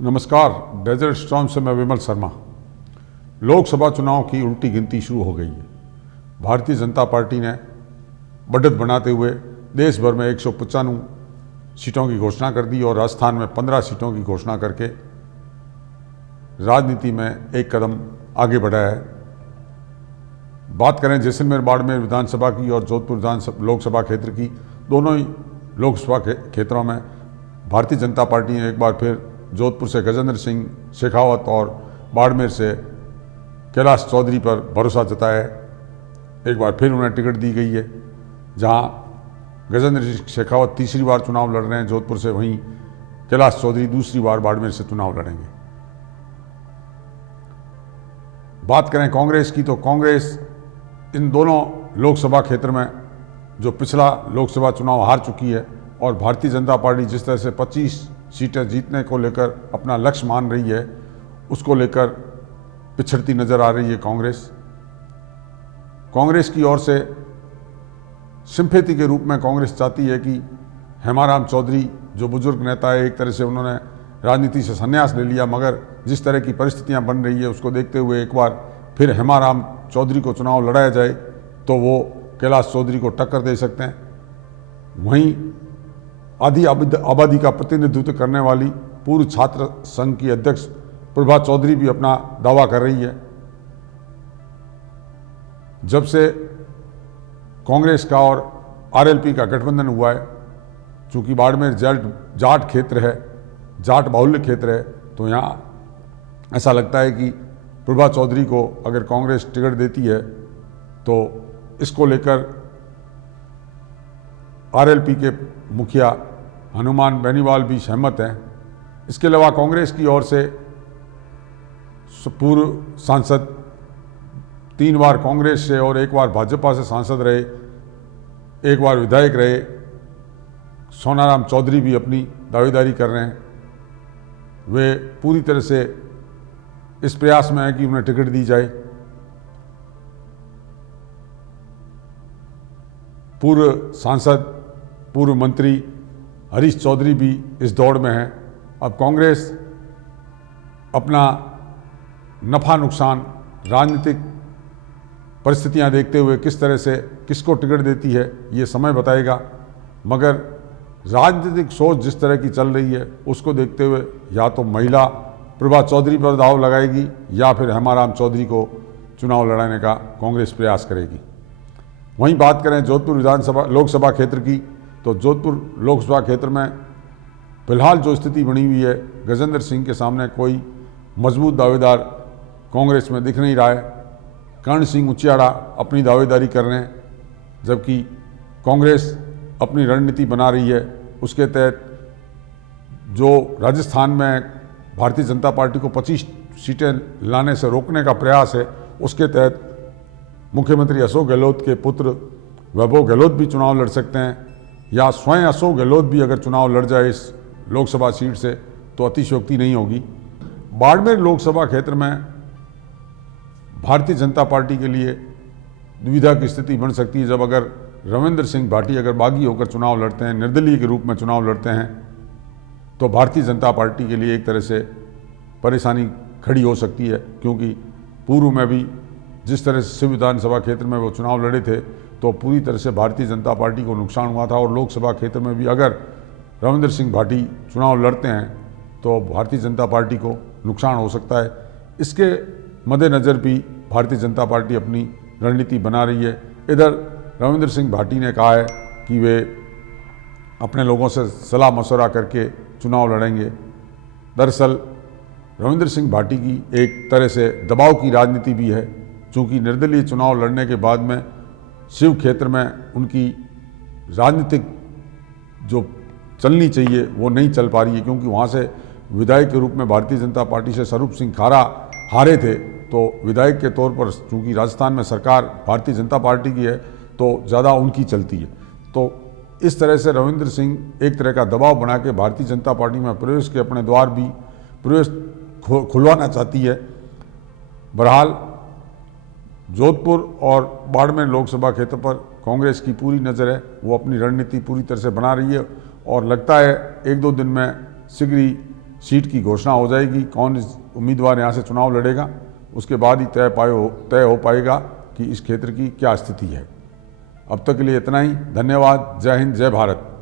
नमस्कार। Desert storm से मैं विमल शर्मा। लोकसभा चुनाव की उल्टी गिनती शुरू हो गई है। भारतीय जनता पार्टी ने बढ़त बनाते हुए देश भर में 195 सीटों की घोषणा कर दी और राजस्थान में 15 सीटों की घोषणा करके राजनीति में एक कदम आगे बढ़ा है। बात करें जैसलमेर बाड़मेर विधानसभा की और जोधपुर लोकसभा क्षेत्र की, दोनों ही लोकसभा क्षेत्रों में भारतीय जनता पार्टी ने एक बार फिर जोधपुर से गजेंद्र सिंह शेखावत और बाड़मेर से कैलाश चौधरी पर भरोसा जताया है। एक बार फिर उन्हें टिकट दी गई है। जहां गजेंद्र सिंह शेखावत तीसरी बार चुनाव लड़ रहे हैं जोधपुर से, वहीं कैलाश चौधरी दूसरी बार बाड़मेर से चुनाव लड़ेंगे। बात करें कांग्रेस की, तो कांग्रेस इन दोनों लोकसभा क्षेत्र में जो पिछला लोकसभा चुनाव हार चुकी है और भारतीय जनता पार्टी जिस तरह से 25 सीटें जीतने को लेकर अपना लक्ष्य मान रही है, उसको लेकर पिछड़ती नजर आ रही है कांग्रेस की ओर से सिंपैथी के रूप में कांग्रेस चाहती है कि हेमाराम चौधरी जो बुजुर्ग नेता है, एक तरह से उन्होंने राजनीति से संन्यास ले लिया, मगर जिस तरह की परिस्थितियां बन रही है उसको देखते हुए एक बार फिर हेमाराम चौधरी को चुनाव लड़ाया जाए तो वो कैलाश चौधरी को टक्कर दे सकते हैं। वहीं आधी आबादी का प्रतिनिधित्व करने वाली पूर्व छात्र संघ की अध्यक्ष प्रभा चौधरी भी अपना दावा कर रही है। जब से कांग्रेस का और आरएलपी का गठबंधन हुआ है, चूंकि बाड़मेर जाट क्षेत्र है, जाट बाहुल्य क्षेत्र है, तो यहाँ ऐसा लगता है कि प्रभा चौधरी को अगर कांग्रेस टिकट देती है तो इसको लेकर आरएलपी के मुखिया हनुमान बेनीवाल भी सहमत हैं। इसके अलावा कांग्रेस की ओर से पूर्व सांसद 3 बार कांग्रेस से और 1 बार भाजपा से सांसद रहे, 1 बार विधायक रहे, सोनाराम चौधरी भी अपनी दावेदारी कर रहे हैं। वे पूरी तरह से इस प्रयास में है कि उन्हें टिकट दी जाए। पूर्व सांसद, पूर्व मंत्री हरीश चौधरी भी इस दौड़ में हैं। अब कांग्रेस अपना नफा नुकसान, राजनीतिक परिस्थितियां देखते हुए किस तरह से किसको टिकट देती है ये समय बताएगा, मगर राजनीतिक सोच जिस तरह की चल रही है उसको देखते हुए या तो महिला प्रभा चौधरी पर दाव लगाएगी या फिर हेमाराम चौधरी को चुनाव लड़ाने का कांग्रेस प्रयास करेगी। वहीं बात करें जोधपुर लोकसभा क्षेत्र की, तो जोधपुर लोकसभा क्षेत्र में फिलहाल जो स्थिति बनी हुई है, गजेंद्र सिंह के सामने कोई मजबूत दावेदार कांग्रेस में दिख नहीं रहा है। कर्ण सिंह उचियाड़ा अपनी दावेदारी कर रहे हैं, जबकि कांग्रेस अपनी रणनीति बना रही है। उसके तहत जो राजस्थान में भारतीय जनता पार्टी को 25 सीटें लाने से रोकने का प्रयास है, उसके तहत मुख्यमंत्री अशोक गहलोत के पुत्र वैभव गहलोत भी चुनाव लड़ सकते हैं, या स्वयं अशोक गहलोत भी अगर चुनाव लड़ जाए इस लोकसभा सीट से तो अतिशयोक्ति नहीं होगी। बाड़मेर लोकसभा क्षेत्र में भारतीय जनता पार्टी के लिए दुविधा की स्थिति बन सकती है। जब अगर रविंद्र सिंह भाटी अगर बागी होकर चुनाव लड़ते हैं, निर्दलीय के रूप में चुनाव लड़ते हैं, तो भारतीय जनता पार्टी के लिए एक तरह से परेशानी खड़ी हो सकती है, क्योंकि पूर्व में भी जिस तरह से शिव विधानसभा क्षेत्र में वो चुनाव लड़े थे तो पूरी तरह से भारतीय जनता पार्टी को नुकसान हुआ था, और लोकसभा क्षेत्र में भी अगर रविंद्र सिंह भाटी चुनाव लड़ते हैं तो भारतीय जनता पार्टी को नुकसान हो सकता है। इसके मद्देनज़र भी भारतीय जनता पार्टी अपनी रणनीति बना रही है। इधर रविंद्र सिंह भाटी ने कहा है कि वे अपने लोगों से सलाह मशवरा करके चुनाव लड़ेंगे। दरअसल रविंद्र सिंह भाटी की एक तरह से दबाव की राजनीति भी है, चूँकि निर्दलीय चुनाव लड़ने के बाद में शिव क्षेत्र में उनकी राजनीतिक जो चलनी चाहिए वो नहीं चल पा रही है, क्योंकि वहाँ से विधायक के रूप में भारतीय जनता पार्टी से स्वरूप सिंह खारा हारे थे, तो विधायक के तौर पर चूँकि राजस्थान में सरकार भारतीय जनता पार्टी की है तो ज़्यादा उनकी चलती है। तो इस तरह से रविंद्र सिंह एक तरह का दबाव बना के भारतीय जनता पार्टी में प्रवेश के अपने द्वार भी खुलवाना चाहती है। बहरहाल जोधपुर और बाड़मेर लोकसभा क्षेत्र पर कांग्रेस की पूरी नज़र है, वो अपनी रणनीति पूरी तरह से बना रही है और लगता है 1-2 दिन में शीघ्र ही सीट की घोषणा हो जाएगी, कौन इस उम्मीदवार यहाँ से चुनाव लड़ेगा, उसके बाद ही तय हो पाएगा कि इस क्षेत्र की क्या स्थिति है। अब तक के लिए इतना ही। धन्यवाद। जय हिंद, जय भारत।